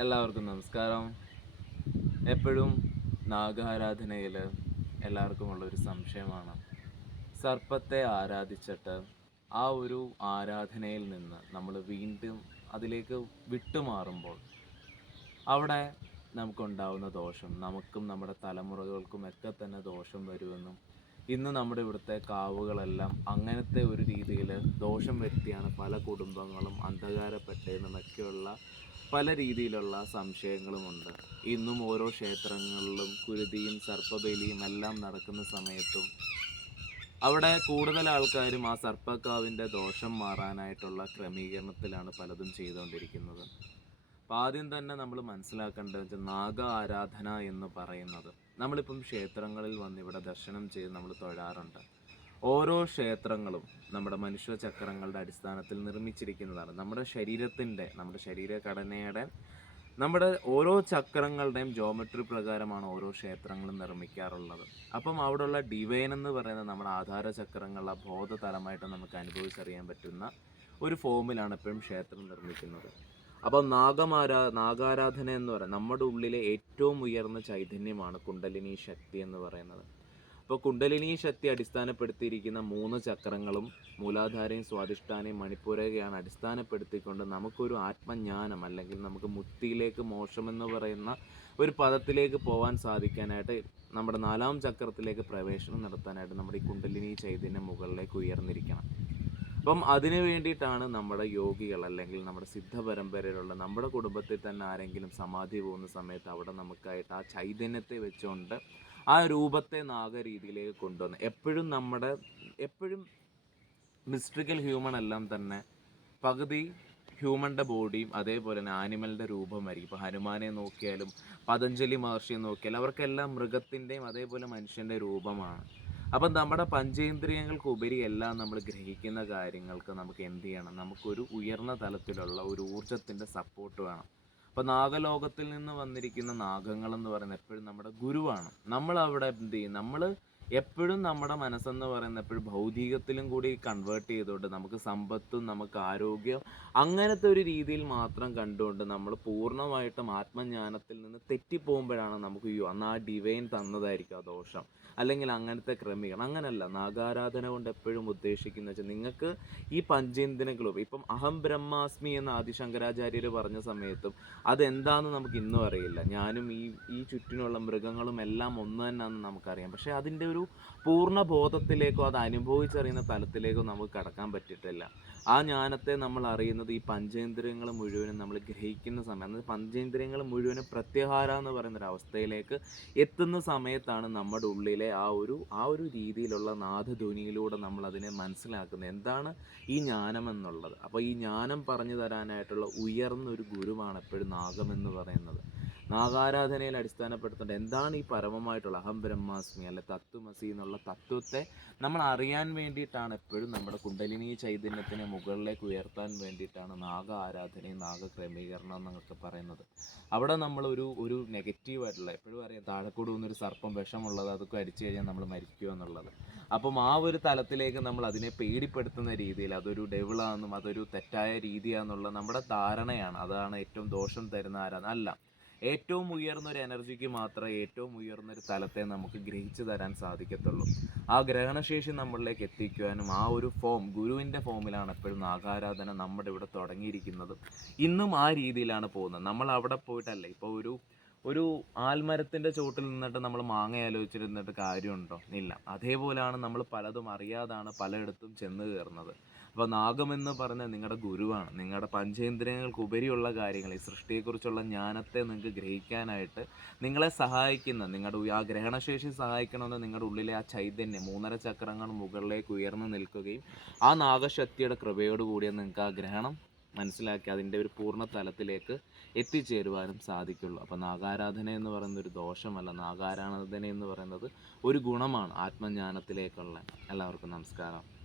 എല്ലാവർക്കും നമസ്കാരം. എപ്പോഴും നാഗാരാധനയിൽ എല്ലാവർക്കും ഉള്ളൊരു സംശയമാണ്. സർപ്പത്തെ ആരാധിച്ചിട്ട് ആ ഒരു ആരാധനയിൽ നിന്ന് നമ്മൾ വീണ്ടും അതിലേക്ക് വിട്ടുമാറുമ്പോൾ അവിടെ നമുക്കുണ്ടാവുന്ന ദോഷം നമുക്കും നമ്മുടെ തലമുറകൾക്കും ഒക്കെ തന്നെ ദോഷം വരുമെന്നും ഇന്ന് നമ്മുടെ ഇവിടുത്തെ കാവുകളെല്ലാം അങ്ങനത്തെ ഒരു രീതിയിൽ ദോഷം വരുത്തിയാണ് പല കുടുംബങ്ങളും അന്ധകാരപ്പെട്ടതിനൊക്കെയുള്ള പല രീതിയിലുള്ള സംശയങ്ങളുമുണ്ട്. ഇന്നും ഓരോ ക്ഷേത്രങ്ങളിലും കുരുതിയും സർപ്പബലിയും എല്ലാം നടക്കുന്ന സമയത്തും അവിടെ കൂടുതൽ ആൾക്കാരും ആ സർപ്പക്കാവിന്റെ ദോഷം മാറാനായിട്ടുള്ള ക്രമീകരണത്തിലാണ് പലതും ചെയ്തുകൊണ്ടിരിക്കുന്നത്. അപ്പം ആദ്യം തന്നെ നമ്മൾ മനസ്സിലാക്കേണ്ടത് നാഗ ആരാധന എന്ന് പറയുന്നത്. നമ്മളിപ്പം ക്ഷേത്രങ്ങളിൽ വന്ന് ഇവിടെ ദർശനം ചെയ്ത് നമ്മൾ തൊഴാറുണ്ട്. ഓരോ ക്ഷേത്രങ്ങളും നമ്മുടെ മനുഷ്യ ചക്രങ്ങളുടെ അടിസ്ഥാനത്തിൽ നിർമ്മിച്ചിരിക്കുന്നതാണ്. നമ്മുടെ ശരീരത്തിന്റെ നമ്മുടെ ശരീരഘടനയുടെ നമ്മുടെ ഓരോ ചക്രങ്ങളുടെയും ജോമെട്രി പ്രകാരമാണ് ഓരോ ക്ഷേത്രങ്ങളും നിർമ്മിക്കാറുള്ളത്. അപ്പം അവിടെയുള്ള ഡിവൈൻ എന്ന് പറയുന്നത് നമ്മുടെ ആധാര ചക്രങ്ങളുടെ ബോധതലമായിട്ട് നമുക്ക് അനുഭവിച്ചറിയാൻ പറ്റുന്ന ഒരു ഫോമിലാണ് എപ്പോഴും ക്ഷേത്രം നിർമ്മിക്കുന്നത്. അപ്പോൾ നാഗമാരാ നാഗാരാധന എന്ന് പറയുന്നത് നമ്മുടെ ഉള്ളിലെ ഏറ്റവും ഉയർന്ന ചൈതന്യമാണ് കുണ്ടലിനി ശക്തി എന്ന് പറയുന്നത്. അപ്പോൾ കുണ്ടലിനി ശക്തി അടിസ്ഥാനപ്പെടുത്തിയിരിക്കുന്ന മൂന്ന് ചക്രങ്ങളും മൂലാധാരയും സ്വാധിഷ്ഠാനയും മണിപ്പൂരകയാണ് അടിസ്ഥാനപ്പെടുത്തിക്കൊണ്ട് നമുക്കൊരു ആത്മജ്ഞാനം അല്ലെങ്കിൽ നമുക്ക് മുക്തിയിലേക്ക് മോക്ഷം എന്ന് പറയുന്ന ഒരു പദത്തിലേക്ക് പോകാൻ സാധിക്കാനായിട്ട് നമ്മുടെ നാലാം ചക്രത്തിലേക്ക് പ്രവേശനം നടത്താനായിട്ട് നമ്മുടെ ഈ കുണ്ടലിനി ചൈതന്യം മുകളിലേക്ക് ഉയർന്നിരിക്കണം. അപ്പം അതിനു വേണ്ടിയിട്ടാണ് നമ്മുടെ യോഗികൾ അല്ലെങ്കിൽ നമ്മുടെ സിദ്ധ പരമ്പരയിലുള്ള നമ്മുടെ കുടുംബത്തിൽ തന്നെ ആരെങ്കിലും സമാധി പോകുന്ന സമയത്ത് അവിടെ നമുക്കായിട്ട് ആ ചൈതന്യത്തെ വെച്ചുകൊണ്ട് ആ രൂപത്തെ നാഗരീതിയിലേക്ക് കൊണ്ടുവന്ന്. എപ്പോഴും നമ്മുടെ എപ്പോഴും മിസ്ട്രിക്കൽ ഹ്യൂമൺ എല്ലാം തന്നെ പകുതി ഹ്യൂമന്റെ ബോഡിയും അതേപോലെ തന്നെ ആനിമലിന്റെ രൂപമായിരിക്കും ഇപ്പോൾ ഹനുമാനെ നോക്കിയാലും പതഞ്ജലി മഹർഷിയെ നോക്കിയാലും അവർക്കെല്ലാം മൃഗത്തിന്റെയും അതേപോലെ മനുഷ്യന്റെ രൂപമാണ്. അപ്പം നമ്മുടെ പഞ്ചേന്ദ്രിയങ്ങൾക്ക് ഉപരി എല്ലാം നമ്മൾ ഗ്രഹിക്കുന്ന കാര്യങ്ങൾക്ക് നമുക്ക് എന്ത് ചെയ്യണം? നമുക്കൊരു ഉയർന്ന തലത്തിലുള്ള ഒരു ഊർജത്തിന്റെ സപ്പോർട്ട് വേണം. അപ്പോൾ നാഗലോകത്തിൽ നിന്ന് വന്നിരിക്കുന്ന നാഗങ്ങൾ എന്ന് പറയുന്നത് എപ്പോഴും നമ്മുടെ ഗുരുവാണ്. നമ്മൾ അവിടെ എന്ത് ചെയ്യും? നമ്മൾ എപ്പോഴും നമ്മുടെ മനസ്സെന്ന് പറയുന്നത് എപ്പോഴും ഭൗതികത്തിലും കൂടി കൺവേർട്ട് ചെയ്തുകൊണ്ട് നമുക്ക് സമ്പത്തും നമുക്ക് ആരോഗ്യം അങ്ങനത്തെ ഒരു രീതിയിൽ മാത്രം കണ്ടുകൊണ്ട് നമ്മൾ പൂർണമായിട്ടും ആത്മജ്ഞാനത്തിൽ നിന്ന് തെറ്റിപ്പോകുമ്പോഴാണ് നമുക്ക് അന്ന് ആ ഡിവൈൻ തന്നതായിരിക്കും ആ ദോഷം. അല്ലെങ്കിൽ അങ്ങനത്തെ ക്രമീകരണം അങ്ങനല്ല. നാഗാരാധന കൊണ്ട് എപ്പോഴും ഉദ്ദേശിക്കുന്നത് വെച്ചാൽ നിങ്ങൾക്ക് ഈ പഞ്ചേന്ദ്രങ്ങളും ഇപ്പം അഹം ബ്രഹ്മാസ്മി എന്ന് ആദിശങ്കരാചാര്യർ പറഞ്ഞ സമയത്തും അതെന്താണെന്ന് നമുക്ക് ഇന്നും അറിയില്ല. ഞാനും ഈ ഈ ചുറ്റിനുള്ള മൃഗങ്ങളും എല്ലാം ഒന്ന് തന്നെയാണെന്ന് നമുക്കറിയാം. പക്ഷേ അതിന്റെ ഒരു പൂർണ ബോധത്തിലേക്കോ അത് അനുഭവിച്ചറിയുന്ന തലത്തിലേക്കോ നമുക്ക് കടക്കാൻ പറ്റിയിട്ടില്ല. ആ ജ്ഞാനത്തെ നമ്മൾ അറിയുന്നത് ഈ പഞ്ചേന്ദ്രിയങ്ങൾ മുഴുവനും നമ്മൾ ഗ്രഹിക്കുന്ന സമയം. അതായത് പഞ്ചേന്ദ്രിയങ്ങൾ മുഴുവനും പ്രത്യാഹാര എന്ന് പറയുന്ന ഒരു അവസ്ഥയിലേക്ക് എത്തുന്ന സമയത്താണ് നമ്മുടെ ഉള്ളിലെ ആ ഒരു ആ ഒരു രീതിയിലുള്ള നാദധ്വനിയിലൂടെ നമ്മൾ അതിനെ മനസ്സിലാക്കുന്നത്. എന്താണ് ഈ ജ്ഞാനം എന്നുള്ളത്? അപ്പോൾ ഈ ജ്ഞാനം പറഞ്ഞു തരാനായിട്ടുള്ള ഉയർന്നൊരു ഗുരുവാണ് എപ്പോഴും നാഗമെന്ന് പറയുന്നത്. നാഗാരാധനയിൽ അടിസ്ഥാനപ്പെടുത്തേണ്ട എന്താണ് ഈ പരമമായിട്ടുള്ള അഹം ബ്രഹ്മാസ്മി അല്ലെ തത്വമസി എന്നുള്ള തത്വത്തെ നമ്മൾ അറിയാൻ വേണ്ടിയിട്ടാണ് എപ്പോഴും നമ്മുടെ കുണ്ടലിനി ചൈതന്യത്തിനെ മുകളിലേക്ക് ഉയർത്താൻ വേണ്ടിയിട്ടാണ് നാഗ ആരാധനയും നാഗ ക്രമീകരണം എന്നൊക്കെ പറയുന്നത്. അവിടെ നമ്മൾ ഒരു ഒരു നെഗറ്റീവായിട്ടുള്ള എപ്പോഴും അറിയാം താഴെക്കൂടെ ഒന്നൊരു സർപ്പം വിഷമുള്ളത് അതൊക്കെ അടിച്ചു കഴിഞ്ഞാൽ നമ്മൾ മരിക്കുക എന്നുള്ളത്. അപ്പം ആ ഒരു തലത്തിലേക്ക് നമ്മൾ അതിനെ പേടിപ്പെടുത്തുന്ന രീതിയിൽ അതൊരു ഡെവിളാണെന്നും അതൊരു തെറ്റായ രീതിയാണെന്നുള്ള നമ്മുടെ ധാരണയാണ്. അതാണ് ഏറ്റവും ദോഷം തരുന്ന ആരാധന. അല്ല ഏറ്റവും ഉയർന്ന ഒരു എനർജിക്ക് മാത്രമേ ഏറ്റവും ഉയർന്ന ഒരു തലത്തെ നമുക്ക് ഗ്രഹിച്ചു തരാൻ സാധിക്കത്തുള്ളൂ. ആ ഗ്രഹണശേഷി നമ്മളിലേക്ക് എത്തിക്കുവാനും ആ ഒരു ഫോം ഗുരുവിന്റെ ഫോമിലാണ് എപ്പോഴും നാഗാരാധന നമ്മുടെ ഇവിടെ തുടങ്ങിയിരിക്കുന്നത്. ഇന്നും ആ രീതിയിലാണ് പോകുന്നത്. നമ്മൾ അവിടെ പോയിട്ടല്ല? ഇപ്പോൾ ഒരു ഒരു ആൽമരത്തിന്റെ ചോട്ടിൽ നിന്നിട്ട് നമ്മൾ മാങ്ങ ആലോചിച്ചിരുന്നിട്ട് കാര്യമുണ്ടോ? ഇല്ല. അതേപോലെയാണ് നമ്മൾ പലതും അറിയാതാണ് പലയിടത്തും ചെന്ന് കയറുന്നത്. അപ്പോൾ നാഗമെന്ന് പറഞ്ഞാൽ നിങ്ങളുടെ ഗുരുവാണ്. നിങ്ങളുടെ പഞ്ചേന്ദ്രിയങ്ങൾക്ക് ഉപരിയുള്ള കാര്യങ്ങൾ ഈ സൃഷ്ടിയെക്കുറിച്ചുള്ള ജ്ഞാനത്തെ നിങ്ങൾക്ക് ഗ്രഹിക്കാനായിട്ട് നിങ്ങളെ സഹായിക്കുന്ന നിങ്ങളുടെ ആ ഗ്രഹണശേഷി സഹായിക്കണമെന്ന് നിങ്ങളുടെ ഉള്ളിലെ ആ ചൈതന്യം മൂന്നര ചക്രങ്ങൾ മുകളിലേക്ക് ഉയർന്നു നിൽക്കുകയും ആ നാഗശക്തിയുടെ കൃപയോടുകൂടിയ നിങ്ങൾക്ക് ആ ഗ്രഹണം മനസ്സിലാക്കി അതിന്റെ ഒരു പൂർണ തലത്തിലേക്ക് എത്തിച്ചേരുവാനും സാധിക്കുള്ളൂ. അപ്പോൾ നാഗാരാധന എന്ന് പറയുന്ന ഒരു ദോഷമല്ല. നാഗാരാധന എന്ന് പറയുന്നത് ഒരു ഗുണമാണ് ആത്മജ്ഞാനത്തിലേക്കുള്ള. എല്ലാവർക്കും നമസ്കാരം.